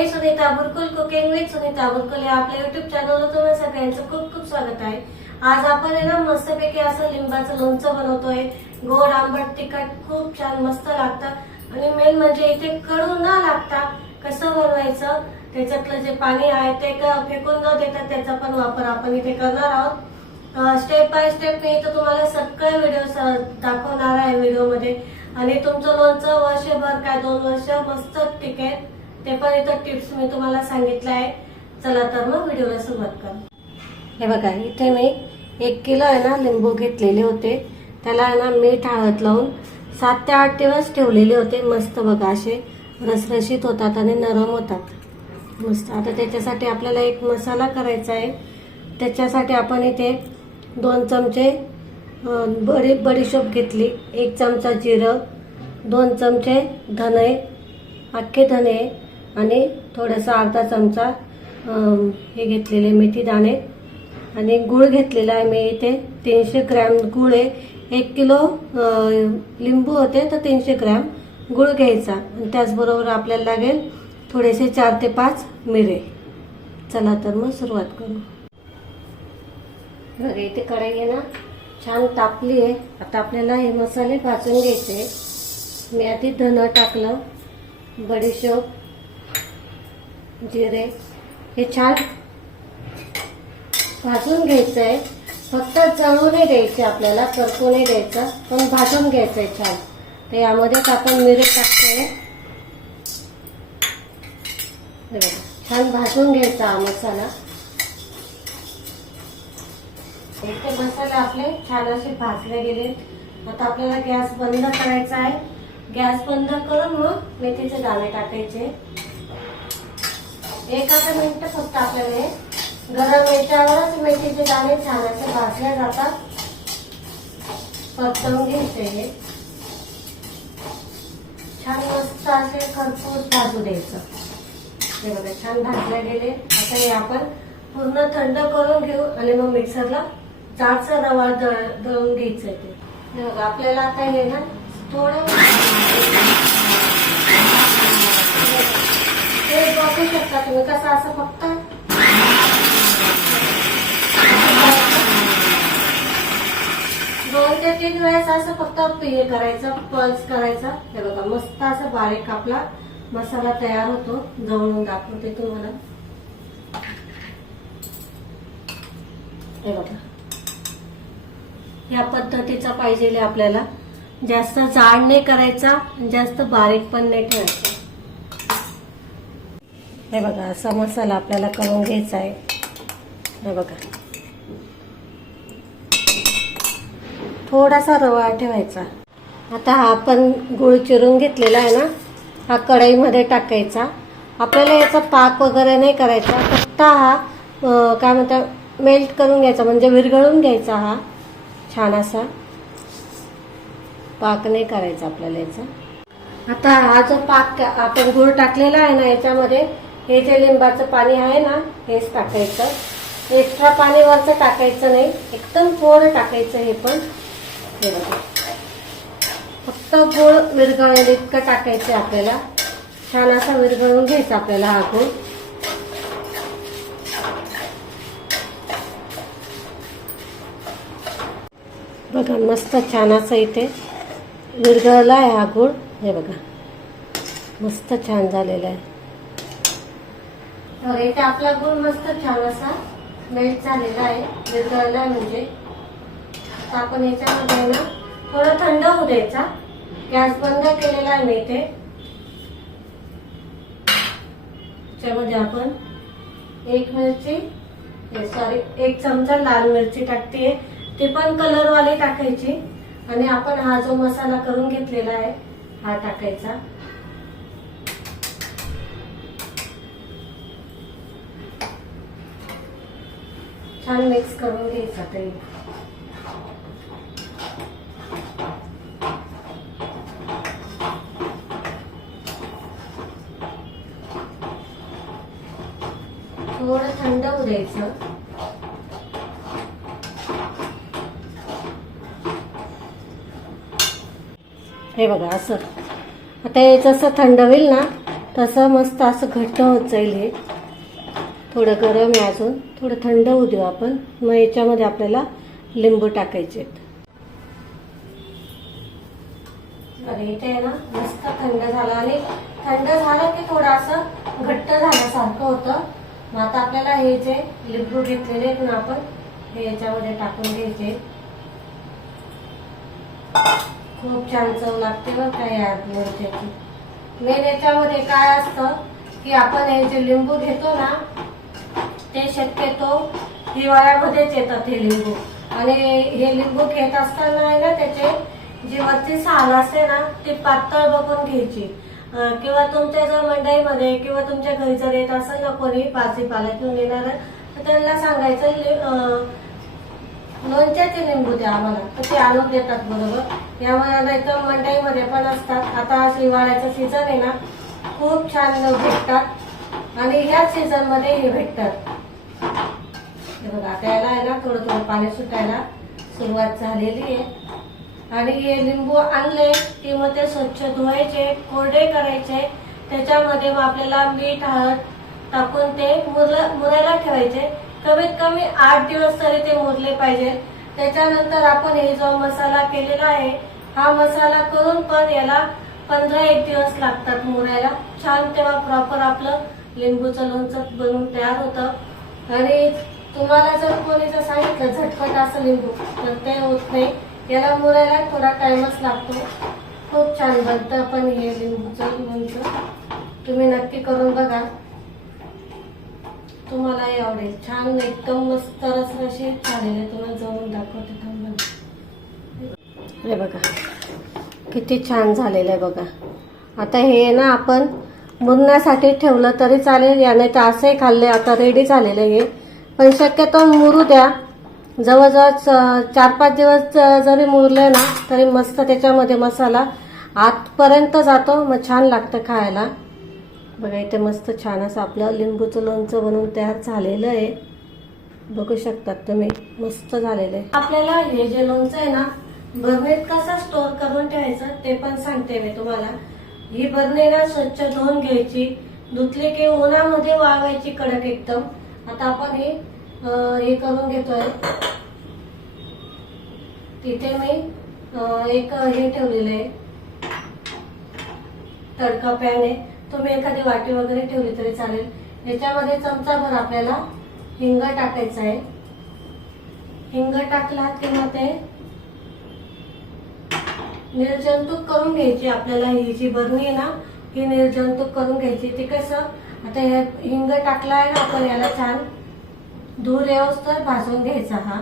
Me Sunita Burkul cooking with Sunita Burkul या आपल्या YouTube चॅनलवर तुम्हाला सगळ्यांचं खूप खूप स्वागत आहे. आज आपण आहे ना मस्तपैकी असं लिंबाचं लोणचं बनवतोय. गोड आंबट तिखट खूप छान मस्त लागतं. आणि मेन म्हणजे इथे कडू न लागता कसं बनवायचं त्याच्यातलं जे पाणी आहे ते फेकून न देता त्याचा पण वापर आपण इथे करणार आहोत. स्टेप बाय स्टेप मी इथं तुम्हाला सगळे व्हिडिओ दाखवणार आहे व्हिडिओमध्ये आणि तुमचं लोणचं वर्षभर काय दोन वर्ष मस्त टिकेल. ते पण इथं टिप्स मी तुम्हाला सांगितलं आहे. चला तर मग व्हिडिओला सुरुवात कर. हे बघा इथे मी एक किलो आहे ना लिंबू घेतलेले होते. त्याला आहे ना मीठ हळद लावून सात ते आठ दिवस ठेवलेले होते. मस्त बघा असे रसरशीत होतात आणि नरम होतात. मस्त. आता त्याच्यासाठी आपल्याला एक मसाला करायचा आहे. त्याच्यासाठी आपण इथे दोन चमचे बडी बडीशोप घेतली. एक चमचा जिरं दोन चमचे धने अख्खे धने आणि थोडासा अर्धा चमचा हे घेतलेले मेथी दाणे. आणि गुळ घेतलेला आहे मी इथे तीनशे ग्रॅम गुळ आहे. एक किलो लिंबू होते तर तीनशे ग्रॅम गुळ घ्यायचा. आणि त्याचबरोबर आपल्याला लागेल थोडेसे चार ते पाच मिरे. चला तर मग सुरुवात करू. बघा इथे कढई आहे ना छान तापली आहे. आता आपल्याला हे मसाले भाजून घ्यायचे. मी आधी धनं टाकलं बडीशोप जिरे हे छान भाजून घ्यायचं आहे फक्त जळू नाही द्यायचे आपल्याला करपू नाही द्यायचं पण भाजून घ्यायचं आहे छान. तर यामध्येच आपण मिरे टाकतोय. छान भाजून घ्यायचा हा मसाला. इथे मसाले आपले छान असे भाजले गेले. आता आपल्याला गॅस बंद करायचा आहे. गॅस बंद करून मग मेथीचे दाणे टाकायचे. एक आता मिनिट फक्त आपल्याला हे गरम याच्यावरच मेथीचे दाणे छान असे भाजले जातात. परतवून घ्यायचे. हे छान मस्त असे खरपूस भाजू द्यायचं. हे बघा छान भाजले गेले. आता हे आपण पूर्ण थंड करून घेऊ आणि मग मिक्सरला जाडचा रवा दळून घ्यायचं ते. बघा आपल्याला आता हे ना थोडं वेळेस बघू शकता तुम्ही? कसं असं फक्त? दोन ते तीन वेळेस असं फक्त हे करायचं पल्स करायचा. हे बघा मस्त असं बारीक आपला मसाला तयार होतो. जवळून दाखवते तुम्हाला. हे बघा. या पद्धतीचा पाहिजे आपल्याला. जास्त जाड नाही करायचा जास्त बारीक पण नाही ठेवायचा. हे बघा असा मसाला आपल्याला करून घ्यायचा आहे. हे बघा. थोडासा रवा ठेवायचा. आता हा आपण गुळ चिरून घेतलेला आहे ना हा कढईमध्ये टाकायचा. आपल्याला याचा पाक वगैरे नाही करायचा फक्त हा काय म्हणतात मेल्ट करून घ्यायचा म्हणजे विरघळून घ्यायचा हा छान असा. पाक नाही करायचा आपल्याला याचा. आता हा जो पाक आपण गुळ टाकलेला आहे ना याच्यामध्ये हे जे लिंबाचं पाणी आहे ना हेच टाकायचं. एक्स्ट्रा पाणी वरचं टाकायचं नाही एकदम थोडं टाकायचं हे पण. हे बघा. फक्त गोळ विरघळेल इतकं टाकायचं आहे आपल्याला. छान असा विरघळून घ्यायचा आपल्याला हा गुळ. बघा मस्त छान असं इथे विरघळला आहे हा गुळ. हे बघा. मस्त छान झालेला आहे. तर इथे आपला गुळ मस्त छान असा मेल्ट झालेला आहे. विरघळला म्हणजे आता आपण याच्यामध्ये ना थोडं थंड होऊ द्यायचा. गॅस बंद केलेला आहे मी इथे. त्याच्यामध्ये आपण एक मिरची सॉरी एक चमचा लाल मिरची टाकते. ते पण कलरवाली टाकायची. आणि आपण हा जो मसाला करून घेतलेला आहे हा टाकायचा. छान मिक्स करून घ्यायचा तरी. थोडं थंड होऊ द्यायचं. हे बघा असं. आता हे जसं थंड होईल ना तसं मस्त असं घट्ट होत जाईल हे. थोडं गरम आहे अजून. थोडं थंड होऊ देऊ आपण. मग याच्यामध्ये आपल्याला लिंबू टाकायचे इथे ना मस्त थंड झालं. आणि थंड झालं की थोडं घट्ट झाल्यासारखं होतं. मग आता आपल्याला हे जे लिंबू घेतलेले आहेत ना आपण हे याच्यामध्ये टाकून घ्यायचे. खूप छान चव लागते बघ काय या लोणच्याची मेन याच्यामध्ये काय असतं की आपण हे जे लिंबू घेतो ना ते शक्यतो हिवाळ्यामध्येच येतात हे लिंबू. आणि हे लिंबू घेत असताना आहे ना त्याचे जी वरची साल असते ना ती पातळ बघून घ्यायची. किंवा तुमच्या जर मंडईमध्ये किंवा तुमच्या घरी जर येत असेल ना कोणी भाजीपाला घेऊन येणार तर त्यांना सांगायचं अं, लोणच्याचे लिंबू द्या आम्हाला. तर ते आणून देतात बरोबर? यामुळे नाही तर मंडईमध्ये पण असतात. आता हिवाळ्याचा सीझन आहे ना खूप छान भेटतात. आणि ह्याच सीझनमध्ये हे भेटतात. हे बघा आता याला आहे ना थोडं थोडं पाणी सुटायला सुरुवात झालेली आहे. आणि हे लिंबू आणले की मग ते स्वच्छ धुवायचे कोरडे करायचे त्याच्यामध्ये मग आपल्याला मीठ हळद टाकून ते मुरल मुरायला ठेवायचे. कमीत कमी आठ दिवस तरी ते मुरले पाहिजे. त्याच्यानंतर आपण हे जो मसाला केलेला आहे हा मसाला करून पण याला पंधरा एक दिवस लागतात मुरायला. छान तेव्हा प्रॉपर आपलं लिंबूचं लोणचं बनवून तयार होतं. आणि तुम्हाला जर कोणी जर सांगितलं झटपट असं लिंबू तर ते होत नाही. याला मुरायला थोडा टाइमच लागतो. खूप छान बनतं पण हे लिंबूचं लोणचं तुम्ही नक्की करून बघा. तुम्हालाही आवडेल छान एकदम मस्त रसरशीत झालेले तुम्हाला जवळून दाखवते थांबा. हे बघा किती छान झालेलं आहे बघा. आता हे ना आपण मुरण्यासाठी ठेवलं तरी चालेल याने तर असंही खाल्ले आता रेडी झालेलं आहे. हे पण शक्यतो मुरू द्या. जवळजवळ चार पाच दिवस जरी मुरले ना तरी मस्त त्याच्यामध्ये मसाला आतपर्यंत जातो. मग छान लागतं खायला. बघा इथे मस्त छान असं आपलं लिंबूचं लोणचं बनवून तयार झालेलं आहे. बघू शकतात तुम्ही मस्त झालेलं आहे. आपल्याला हे जे लोणचं आहे ना बर्नेत कसं स्टोर करून ठेवायचं ते पण सांगते मी तुम्हाला. ही बरणी ना स्वच्छ धुवून घ्यायची. धुतली की उन्हामध्ये वाळवायची कडक एकदम. आता आपण हे हे करून घेतोय. तिथे मी एक हे ठेवलेलं आहे. तडका पॅन आहे. तुम्ही एखादी वाटी वगैरे ठेवली तरी चालेल. याच्यामध्ये चमचाभर आपल्याला हिंग टाकायचं आहे. हिंग टाकला की मग ते निर्जंतुक करून घ्यायची आपल्याला. ही जी बरणी आहे ना ही निर्जंतुक करून घ्यायची. ती कसं आता हे हिंग टाकला आहे ना आपण याला छान. धूर येऊस तर भाजून घ्यायचा हा.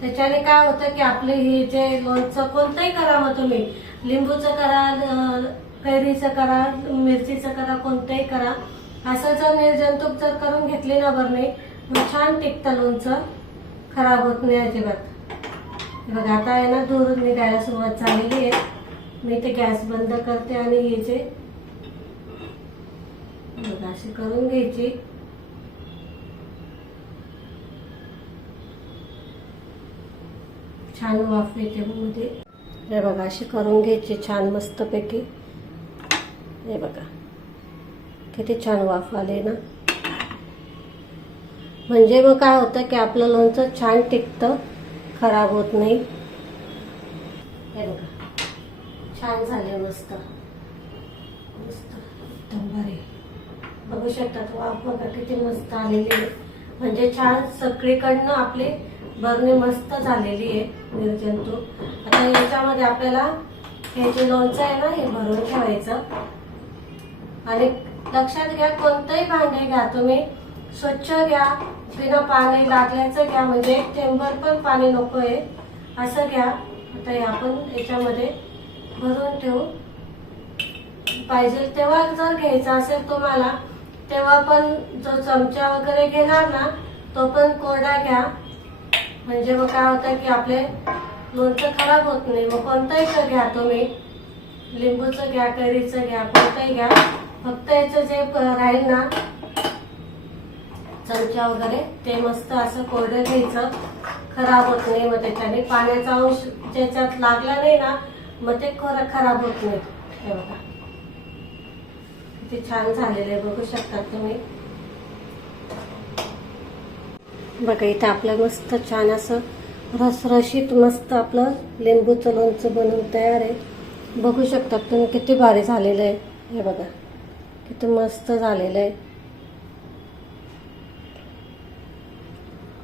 त्याच्याने काय होतं की आपले हे जे लोणचं कोणतंही करा मग तुम्ही. लिंबूचं करा कैरीचं करा मिरचीचं करा कोणतंही करा. असं जर निर्जंतुक जर करून घेतली ना बरणी मग छान टिकतं लोणचं. खराब होत नाही अजिबात. बघा आता आहे ना दूर निघायला सुरुवात झालेली आहे. मी ते गॅस बंद करते आणि हे जे बघा अशी करून घ्यायची. छान वाफ येते मध्ये. हे बघा अशी करून घ्यायची छान मस्तपैकी. हे बघा किती छान वाफ आले ना. म्हणजे मग काय होतं की आपलं लोणचं छान टिकतं खराब होत नाही. हे बघा छान झाले मस्त. मस्त एकदम बरे बघू शकतात वाफ बघा किती मस्त आलेली आहे. म्हणजे छान सगळीकडनं आपली बरणी मस्त झालेली आहे निर्जंतू आता याच्यामध्ये आपल्याला हे जे लोणचं आहे ना हे भरून ठेवायचं. आणि लक्षात घ्या कोणतंही भांडे घ्या तुम्ही स्वच्छ घ्या बिना पाणी लागल्याचं घ्या म्हणजे एक थेंबर पण पाणी नको आहे असं घ्या. आता हे आपण याच्यामध्ये भरून ठेवू. पाहिजे तेव्हा जर घ्यायचं असेल तुम्हाला तेव्हा पण जो चमचा वगैरे घेणार ना तो पण कोरडा घ्या. म्हणजे मग काय होतं की आपले लोणचं खराब होत नाही. मग कोणताही तर घ्या तुम्ही. लिंबूचं घ्या कैरीचं घ्या कोणतंही घ्या. फक्त याचं जे राहील ना चमचा वगैरे ते मस्त असं कोरडं घ्यायचं. खराब होत नाही मग त्याच्याने. पाण्याचा अंश ज्याच्यात लागला नाही ना मग ते खर- खराब होत नाही. हे बघा. किती छान झालेलं आहे बघू शकता तुम्ही. बघा इथं आपलं मस्त छान असं रसरशीत मस्त आपलं लिंबूचं लोणचं बनवून तयार आहे. बघू शकता तुम्ही किती भारी झालेलं आहे. हे बघा किती मस्त झालेलं आहे.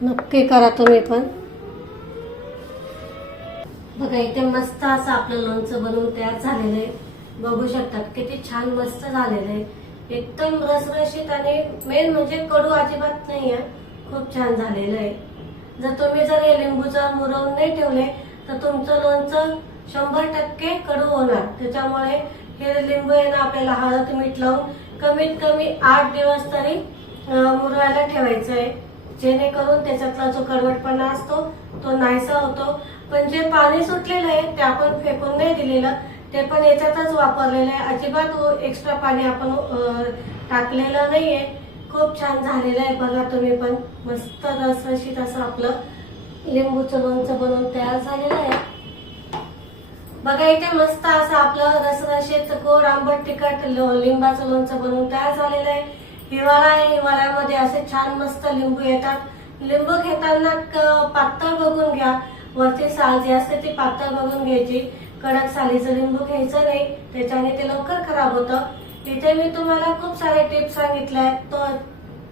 नक्की करा तुम्ही पण. बघा इथे मस्त असं आपलं लोणचं बनवून तयार झालेलं आहे. बघू शकतात. किती छान मस्त झालेलं आहे. एकदम रसरशीत आणि मेन म्हणजे कडू अजिबात नाही आहे खूप छान झालेलं आहे. जर तुम्ही जर हे लिंबूचं मुरवून नाही ठेवले तर तुमचं लोणचं शंभर टक्के कडू होणार. त्याच्यामुळे हे लिंबू आहे ना आपल्याला हळद मीठ लावून कमीत कमी आठ दिवस तरी मुरवायला ठेवायचं आहे. जेणेकरून त्याच्यातला जो कडवटपणा असतो तो नाहीसा होतो. पण जे पाणी सुटलेलं आहे ते आपण फेकून नाही दिलेलं. ते पण याच्यातच वापरलेलं आहे. अजिबात एक्स्ट्रा पाणी आपण टाकलेलं नाहीये. खूप छान झालेलं आहे बघा तुम्ही पण. मस्त रसरशीत असं आपलं लिंबूचं लोणचं बनवून तयार झालेलं आहे. बघा इथे मस्त असं आपलं रसरशीत गोड आंबट तिखट लो- लिंबाचं लोणचं बनवून तयार झालेलं आहे. हिवाळा आहे हिवाळ्यामध्ये असे छान मस्त लिंबू येतात. लिंबू घेताना पातळ बघून घ्या. वरची साल जी असते ती पातळ बघून घ्यायची. कडक सालीचं लिंबू घ्यायचं नाही त्याच्याने ते लवकर खराब होतं. इथे मी तुम्हाला खूप सारे टिप्स सांगितल्या आहेत तो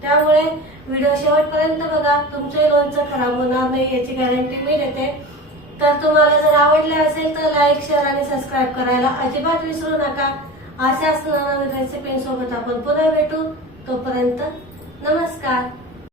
त्यामुळे व्हिडिओ शेवटपर्यंत बघा तुमचे लोणचं खराब होणार नाही याची गॅरंटी मी देते. तर तुम्हाला जर आवडले असेल तर लाईक शेअर आणि सबस्क्राईब करायला अजिबात विसरू नका. अशाच नवीन रेसिपींसोबत आपण पुन्हा भेटू. तोपर्यंत नमस्कार.